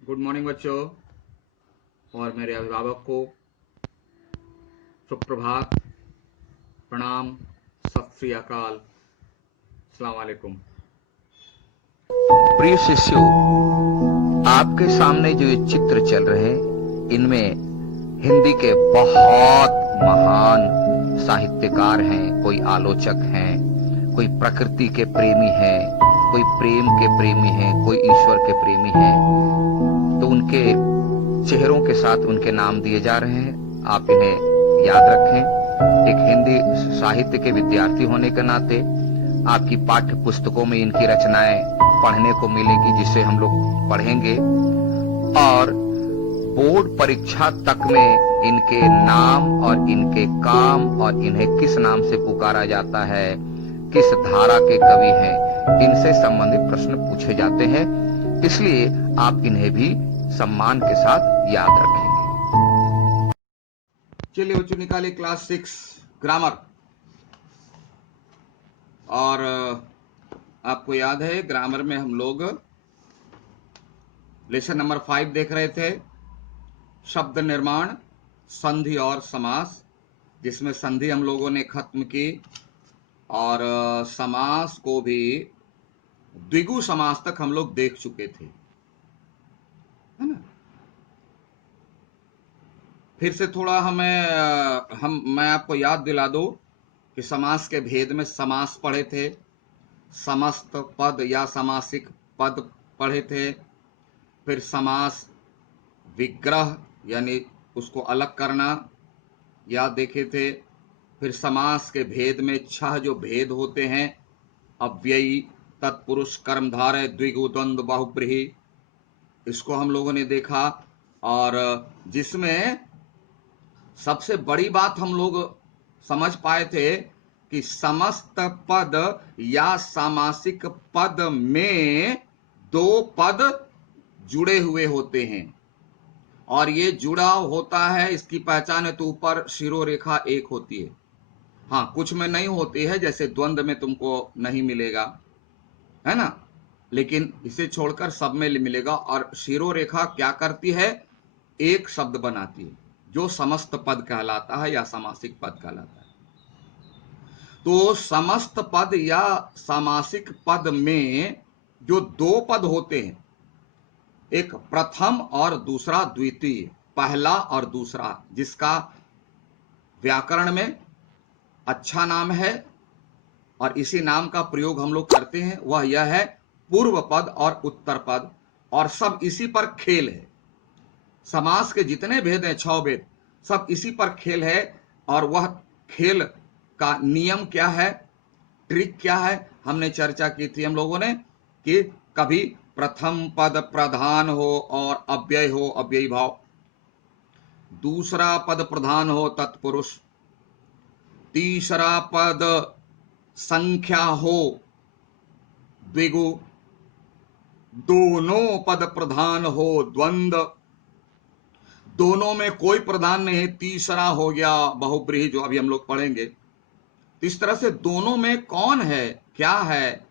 Good morning बच्चों और मेरे अभिभावक को सुप्रभात, प्रणाम, सत श्री अकाल, अस्सलाम वालेकुम। प्रिय शिष्यों, आपके सामने जो ये चित्र चल रहे हैं, इनमें हिंदी के बहुत महान साहित्यकार हैं, कोई आलोचक हैं, कोई प्रकृति के प्रेमी हैं, कोई प्रेम के प्रेमी हैं, कोई ईश्वर के प्रेमी हैं। तो उनके चेहरों के साथ उनके नाम दिए जा रहे हैं। आप इन्हें याद रखें। एक हिंदी साहित्य के विद्यार्थी होने के नाते आपकी पाठ्य पुस्तकों में इनकी रचनाएं पढ़ने को मिलेगी, जिसे हम लोग पढ़ेंगे, और बोर्ड परीक्षा तक में इनके नाम और इनके काम और इन्हें किस नाम से पुकारा जाता है, किस धारा के कवि हैं, इनसे संबंधित प्रश्न पूछे जाते हैं। इसलिए आप इन्हें भी सम्मान के साथ याद रखेंगे। चलिए बच्चों, निकालिए क्लास 6 ग्रामर। और आपको याद है ग्रामर में हम लोग लेसन नंबर 5 देख रहे थे, शब्द निर्माण, संधि और समास, जिसमें संधि हम लोगों ने खत्म की और समास को भी द्विगु समास तक हम लोग देख चुके थे, है ना। फिर से थोड़ा मैं आपको याद दिला दूं कि समास के भेद में समास पढ़े थे, समस्त पद या समासिक पद पढ़े थे, फिर समास विग्रह यानी उसको अलग करना याद देखे थे, फिर समास के भेद में 6 जो भेद होते हैं, अव्ययी, तत्पुरुष, कर्मधारय, द्विगु, द्वंद्व, बहुब्रीहि, इसको हम लोगों ने देखा। और जिसमें सबसे बड़ी बात हम लोग समझ पाए थे कि समस्त पद या सामासिक पद में 2 पद जुड़े हुए होते हैं, और ये जुड़ा होता है, इसकी पहचान है तो ऊपर शिरोरेखा एक होती है। हाँ, कुछ में नहीं होती है, जैसे द्वंद्व में तुमको नहीं मिलेगा, है ना, लेकिन इसे छोड़कर सब में मिलेगा। और शिरोरेखा क्या करती है, एक शब्द बनाती है, जो समस्त पद कहलाता है या सामासिक पद कहलाता है। तो समस्त पद या सामासिक पद में जो 2 पद होते हैं, एक प्रथम और दूसरा द्वितीय, पहला और दूसरा, जिसका व्याकरण में अच्छा नाम है और इसी नाम का प्रयोग हम लोग करते हैं, वह यह है पूर्व पद और उत्तर पद, और सब इसी पर खेल है। समास के जितने भेद हैं, 6 भेद, सब इसी पर खेल है। और वह खेल का नियम क्या है, ट्रिक क्या है, हमने चर्चा की थी हम लोगों ने कि कभी प्रथम पद प्रधान हो और अव्यय हो, अव्ययी भाव, दूसरा पद प्रधान हो तत्पुरुष, तीसरा पद संख्या हो द्विगु, दोनों पद प्रधान हो द्वंद्व, दोनों में कोई प्रधान नहीं, तीसरा हो गया बहुब्रीहि, जो अभी हम लोग पढ़ेंगे। इस तरह से दोनों में कौन है, क्या है,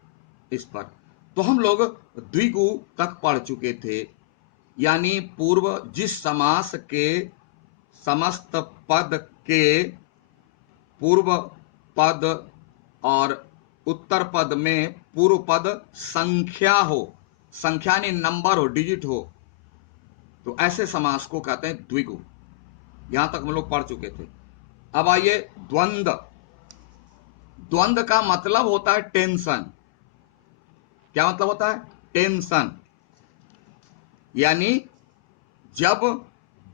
इस पर तो हम लोग द्विगु तक पढ़ चुके थे। यानी पूर्व जिस समास के समस्त पद के पूर्व पद और उत्तर पद में पूर्व पद संख्या हो, संख्या यानी नंबर हो, डिजिट हो, तो ऐसे समास को कहते हैं द्विगु। यहां तक हम लोग पढ़ चुके थे। अब आइए द्वंद्व। द्वंद्व का मतलब होता है टेंशन। क्या मतलब होता है, टेंशन, यानी जब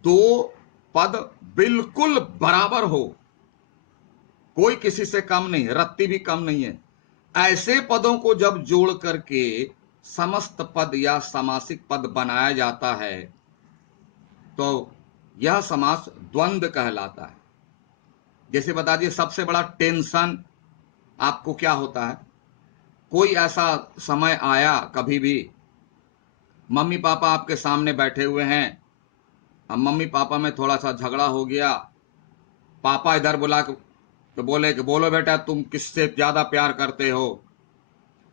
2 पद बिल्कुल बराबर हो, कोई किसी से कम नहीं, रत्ती भी कम नहीं है, ऐसे पदों को जब जोड़ करके समस्त पद या सामासिक पद बनाया जाता है, तो यह समास द्वंद्व कहलाता है। जैसे बता दिए, सबसे बड़ा टेंशन आपको क्या होता है। कोई ऐसा समय आया कभी भी, मम्मी पापा आपके सामने बैठे हुए हैं, अब मम्मी पापा में थोड़ा सा झगड़ा हो गया, पापा इधर बुला के तो बोले कि बोलो बेटा तुम किससे ज्यादा प्यार करते हो,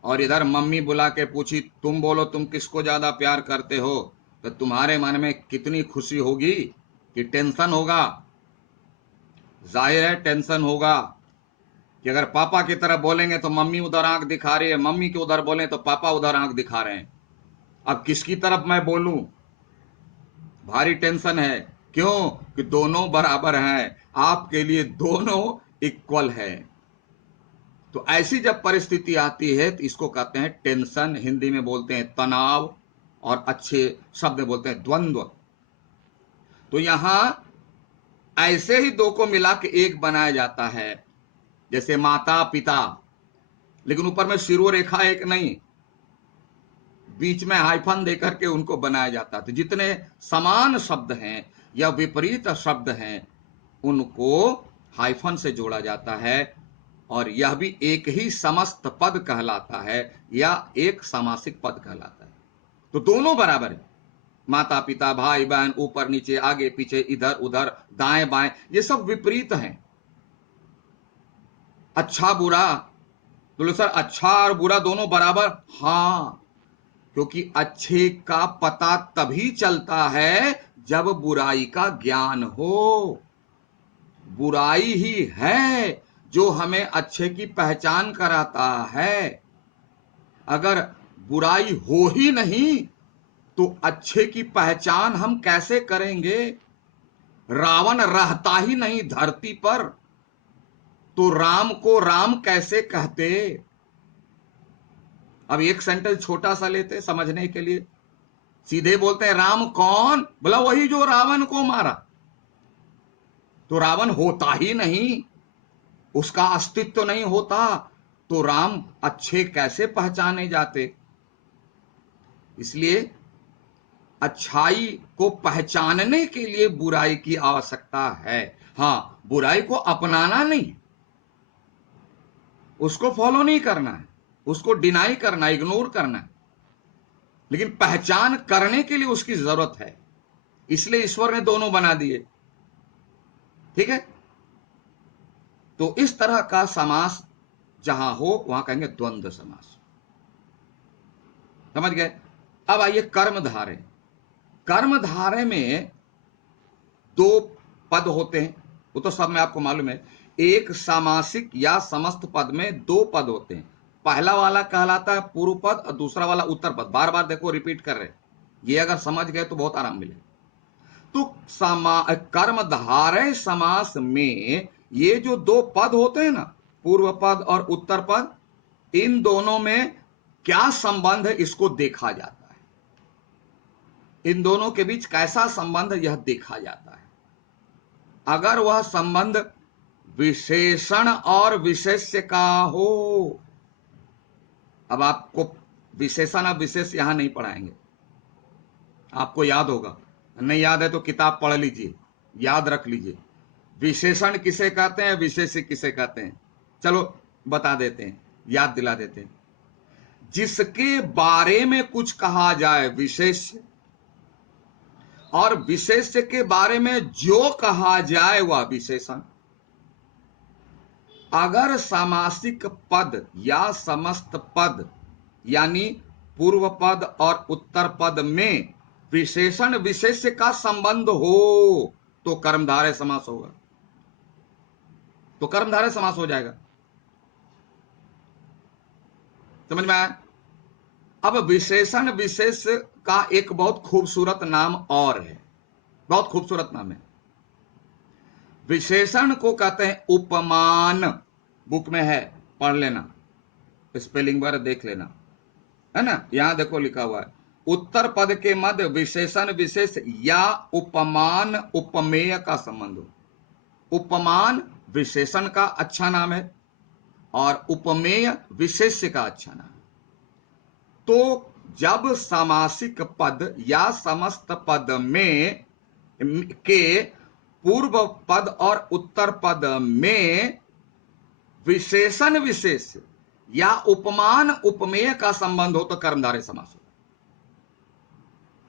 और इधर मम्मी बुला के पूछी तुम बोलो तुम किसको ज्यादा प्यार करते हो, तो तुम्हारे मन में कितनी खुशी होगी कि टेंशन होगा, जाहिर है टेंशन होगा कि अगर पापा की तरफ बोलेंगे तो मम्मी उधर आंख दिखा रही है, मम्मी के उधर बोले तो पापा उधर आंख दिखा रहे हैं। अब किसकी तरफ मैं बोलूं? भारी टेंशन है। क्यों? कि दोनों बराबर हैं, आपके लिए दोनों इक्वल है। तो ऐसी जब परिस्थिति आती है तो इसको कहते हैं टेंशन, हिंदी में बोलते हैं तनाव, और अच्छे शब्द में बोलते हैं द्वंद्व। तो यहां ऐसे ही दो को मिला के एक बनाया जाता है, जैसे माता पिता, लेकिन ऊपर में शिरोरेखा एक नहीं, बीच में हाइफन देकर के उनको बनाया जाता है। तो जितने समान शब्द हैं या विपरीत शब्द हैं उनको हाइफन से जोड़ा जाता है, और यह भी एक ही समस्त पद कहलाता है या एक समासिक पद कहलाता है। तो दोनों बराबर है, माता पिता, भाई बहन, ऊपर नीचे, आगे पीछे, इधर उधर, दाएं बाएं, ये सब विपरीत हैं। अच्छा बुरा, बोले सर अच्छा और बुरा दोनों बराबर? हाँ, क्योंकि अच्छे का पता तभी चलता है जब बुराई का ज्ञान हो। बुराई ही है जो हमें अच्छे की पहचान कराता है। अगर बुराई हो ही नहीं तो अच्छे की पहचान हम कैसे करेंगे? रावण रहता ही नहीं धरती पर तो राम को राम कैसे कहते? अब एक सेंटेंस छोटा सा लेते समझने के लिए, सीधे बोलते हैं राम कौन? बोला वही जो रावण को मारा। तो रावण होता ही नहीं, उसका अस्तित्व नहीं होता, तो राम अच्छे कैसे पहचाने जाते? इसलिए अच्छाई को पहचानने के लिए बुराई की आवश्यकता है। हां, बुराई को अपनाना नहीं, उसको फॉलो नहीं करना है, उसको डिनाई करना, इग्नोर करना है, लेकिन पहचान करने के लिए उसकी जरूरत है। इसलिए ईश्वर ने दोनों बना दिए। ठीक है, तो इस तरह का समास जहां हो वहां कहेंगे द्वंद्व समास। समझ गए? अब आइए कर्मधारय। कर्मधारय में दो पद होते हैं, वो तो सब में आपको मालूम है। एक सामासिक या समस्त पद में दो पद होते हैं। पहला वाला कहलाता है पूर्व पद और दूसरा वाला उत्तर पद। बार बार देखो रिपीट कर रहे, ये अगर समझ गए तो बहुत आराम मिले। तो कर्मधारय समास में ये जो दो पद होते हैं ना, पूर्व पद और उत्तर पद, इन दोनों में क्या संबंध है इसको देखा जाता है। इन दोनों के बीच कैसा संबंध यह देखा जाता है। अगर वह संबंध विशेषण और विशेष्य का हो, अब आपको विशेषण और विशेष यहां नहीं पढ़ाएंगे, आपको याद होगा, नहीं याद है तो किताब पढ़ लीजिए, याद रख लीजिए। विशेषण किसे कहते हैं, विशेष्य किसे कहते हैं? चलो बता देते हैं, याद दिला देते हैं। जिसके बारे में कुछ कहा जाए विशेष्य, और विशेष्य के बारे में जो कहा जाए वह विशेषण। अगर सामासिक पद या समस्त पद यानी पूर्व पद और उत्तर पद में विशेषण विशेष्य का संबंध हो तो कर्मधारय समास होगा, तो कर्मधारय समास हो जाएगा। समझ में आया? अब विशेषण विशेष का एक बहुत खूबसूरत नाम और है, बहुत खूबसूरत नाम है। विशेषण को कहते हैं उपमान। बुक में है, पढ़ लेना, स्पेलिंग बार देख लेना, है ना? यहां देखो लिखा हुआ है, उत्तर पद के मध्य विशेषण विशेष या उपमान उपमेय का संबंध हो। उपमान विशेषण का अच्छा नाम है और उपमेय विशेष्य का अच्छा नाम है। तो जब सामासिक पद या समस्त पद में के पूर्व पद और उत्तर पद में विशेषण विशेष या उपमान उपमेय का संबंध हो तो कर्मधारय समास हो।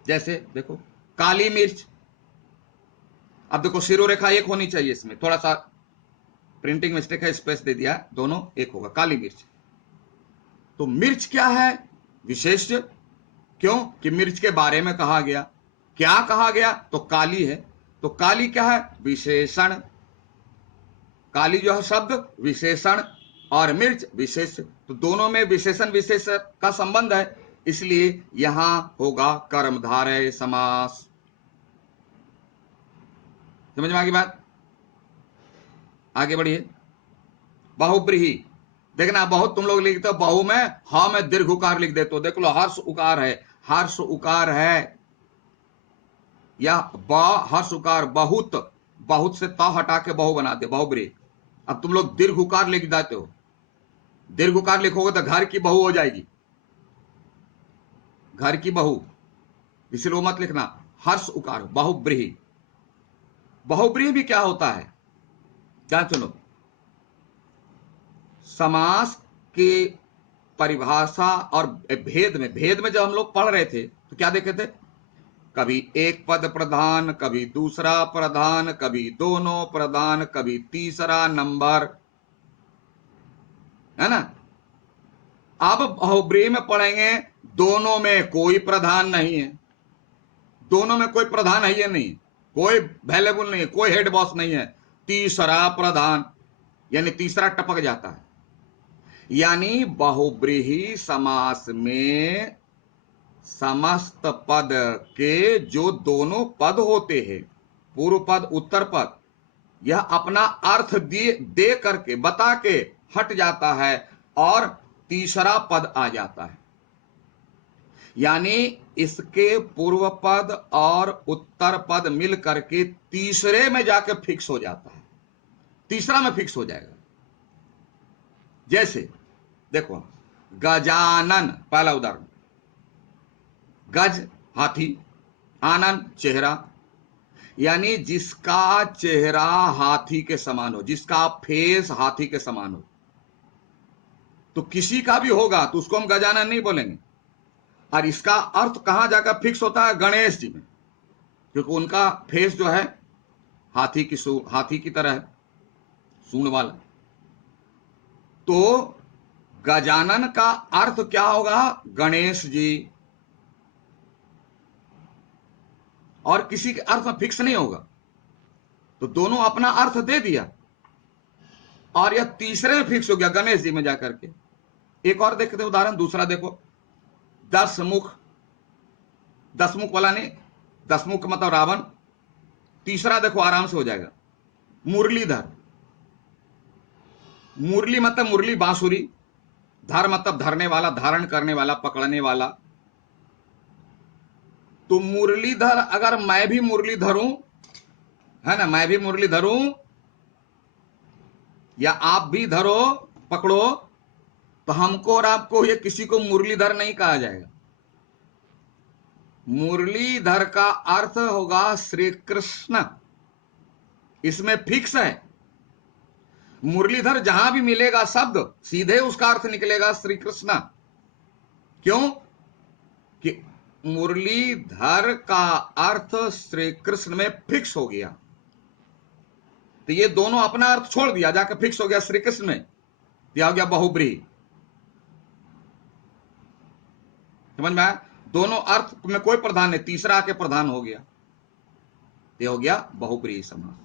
जैसे देखो काली मिर्च, अब देखो शिरोरेखा एक होनी चाहिए, इसमें थोड़ा सा प्रिंटिंग मिस्टेक है, स्पेस दे दिया, दोनों एक होगा, काली मिर्च। तो मिर्च क्या है? विशेष्य। क्यों? कि मिर्च के बारे में कहा गया। क्या कहा गया? तो काली है। तो काली क्या है? विशेषण। काली जो है शब्द विशेषण और मिर्च विशेष, तो दोनों में विशेषण विशेष का संबंध है, इसलिए यहां होगा कर्मधारय समास। समझ में आ गई बात? आगे बढ़िए। बहुब्रीही, देखना बहुत तुम लोग लिखते हो बहु में हा में दीर्घ उकार लिख देते हो। देख लो हर्ष उकार है, हर्ष उकार है, या ब हर्ष उकार बहुत, बहुत से त हटा के बहु बना दे, बहुब्रीही। अब तुम लोग दीर्घ उकार लिख देते हो, दीर्घ उकार लिखोगे तो घर की बहू हो जाएगी, घर की बहू, इसलिए वो मत लिखना। हर्ष उकार बहुब्रीही। बहुब्रीही भी क्या होता है, ध्यान सुनो। समास के परिभाषा और भेद में जब हम लोग पढ़ रहे थे तो क्या देखे थे? कभी एक पद प्रधान, कभी दूसरा प्रधान, कभी दोनों प्रधान, कभी तीसरा नंबर, है ना। अब बहुब्रीही में पढ़ेंगे दोनों में कोई प्रधान नहीं है, दोनों में कोई प्रधान है ये नहीं, कोई वैल्यूबल नहीं है, कोई हेड बॉस नहीं है, तीसरा प्रधान, यानी तीसरा टपक जाता है। यानी बहुब्रीही समास में समस्त पद के जो दोनों पद होते हैं, पूर्व पद उत्तर पद, यह अपना अर्थ दे करके बता के हट जाता है और तीसरा पद आ जाता है। यानी इसके पूर्व पद और उत्तर पद मिल करके तीसरे में जाके फिक्स हो जाता है, तीसरा में फिक्स हो जाएगा। जैसे देखो गजानन, पहला उदाहरण, गज हाथी, आनन चेहरा, यानी जिसका चेहरा हाथी के समान हो, जिसका फेस हाथी के समान हो, तो किसी का भी होगा तो उसको हम गजानन नहीं बोलेंगे। और इसका अर्थ कहां जाकर फिक्स होता है? गणेश जी में, क्योंकि उनका फेस जो है हाथी की तरह है, सूंड वाला। तो गजानन का अर्थ क्या होगा? गणेश जी। और किसी के अर्थ में फिक्स नहीं होगा, तो दोनों अपना अर्थ दे दिया और यह तीसरे में फिक्स हो गया, गणेश जी में जाकर के। एक और देखते उदाहरण, दूसरा देखो, दसमुख, दसमुख वाला नहीं, दसमुख मतलब रावण। तीसरा देखो आराम से हो जाएगा, मुरलीधर। मुरली मतलब मुरली बांसुरी, धर मतलब धरने वाला, धारण करने वाला, पकड़ने वाला। तो मुरलीधर, अगर मैं भी मुरलीधर हूं, है ना, मैं भी मुरलीधर हूं, या आप भी धरो पकड़ो, तो हमको और आपको, ये किसी को मुरलीधर नहीं कहा जाएगा। मुरलीधर का अर्थ होगा श्री कृष्ण, इसमें फिक्स है। मुरलीधर जहां भी मिलेगा शब्द, सीधे उसका अर्थ निकलेगा श्री कृष्ण। क्यों? कि मुरलीधर का अर्थ श्री कृष्ण में फिक्स हो गया, तो ये दोनों अपना अर्थ छोड़ दिया, जाकर फिक्स हो गया श्री कृष्ण में, दिया हो गया बहुब्रीही। समझ में आया? दोनों अर्थ में कोई प्रधान नहीं, तीसरा आके प्रधान हो गया, ये हो गया बहुब्रीही समास।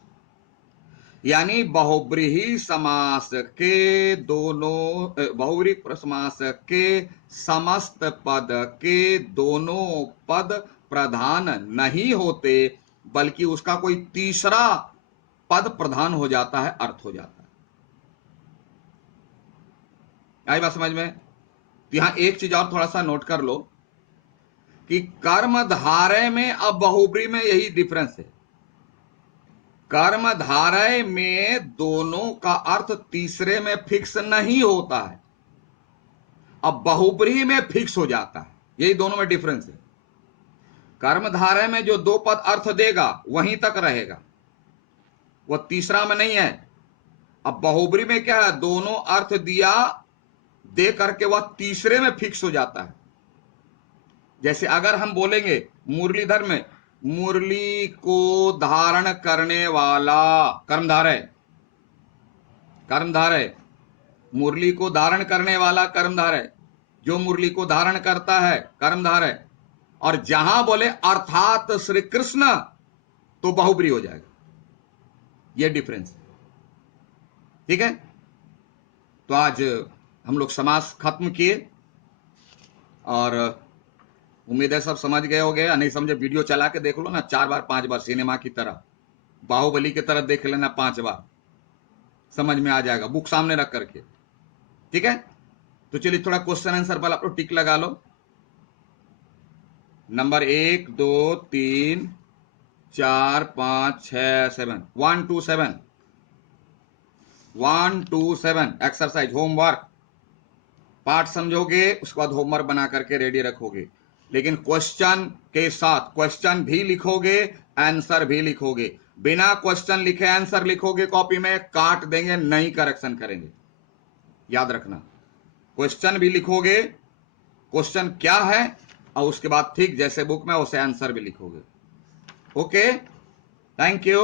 यानी बहुब्रीही समास के दोनों, बहुब्रीही समास के समस्त पद के दोनों पद प्रधान नहीं होते, बल्कि उसका कोई तीसरा पद प्रधान हो जाता है, अर्थ हो जाता है। आई बात समझ में? यहां एक चीज और थोड़ा सा नोट कर लो कि कर्मधारय में अब बहुब्रीही में यही डिफरेंस है। कर्मधारय में दोनों का अर्थ तीसरे में फिक्स नहीं होता है, अब बहुब्रीही में फिक्स हो जाता है, यही दोनों में डिफरेंस है। कर्मधारय में जो दो पद अर्थ देगा वहीं तक रहेगा, वह तीसरा में नहीं है। अब बहुब्रीही में क्या है? दोनों अर्थ दिया, दे करके वह तीसरे में फिक्स हो जाता है। जैसे अगर हम बोलेंगे मुरलीधर में, मुरली को धारण करने वाला, कर्मधारय, कर्मधारय, मुरली को धारण करने वाला कर्मधारय, जो मुरली को धारण करता है कर्मधारय। और जहां बोले अर्थात श्री कृष्ण तो बाहुबली हो जाएगा। ये डिफरेंस, ठीक है। तो आज हम लोग समास खत्म किए और उम्मीद है सब समझ गए होंगे, या नहीं समझे वीडियो चला के देख लो ना 4 बार 5 बार, सिनेमा की तरह, बाहुबली की तरह देख लेना 5 बार, समझ में आ जाएगा बुक सामने रख करके, ठीक है। तो चलिए थोड़ा क्वेश्चन आंसर वाला आप लोग टिक लगा लो। नंबर 1 2 3 4 5 6 7 1 2 7 1 2 7 एक्सरसाइज होमवर्क, पाठ समझोगे उसके बाद होमवर्क बना करके रेडी रखोगे, लेकिन क्वेश्चन के साथ क्वेश्चन भी लिखोगे, आंसर भी लिखोगे। बिना क्वेश्चन लिखे आंसर लिखोगे कॉपी में काट देंगे, नहीं करेक्शन करेंगे, याद रखना। क्वेश्चन भी लिखोगे, क्वेश्चन क्या है, और उसके बाद ठीक जैसे बुक में वैसे आंसर भी लिखोगे। Okay, thank you.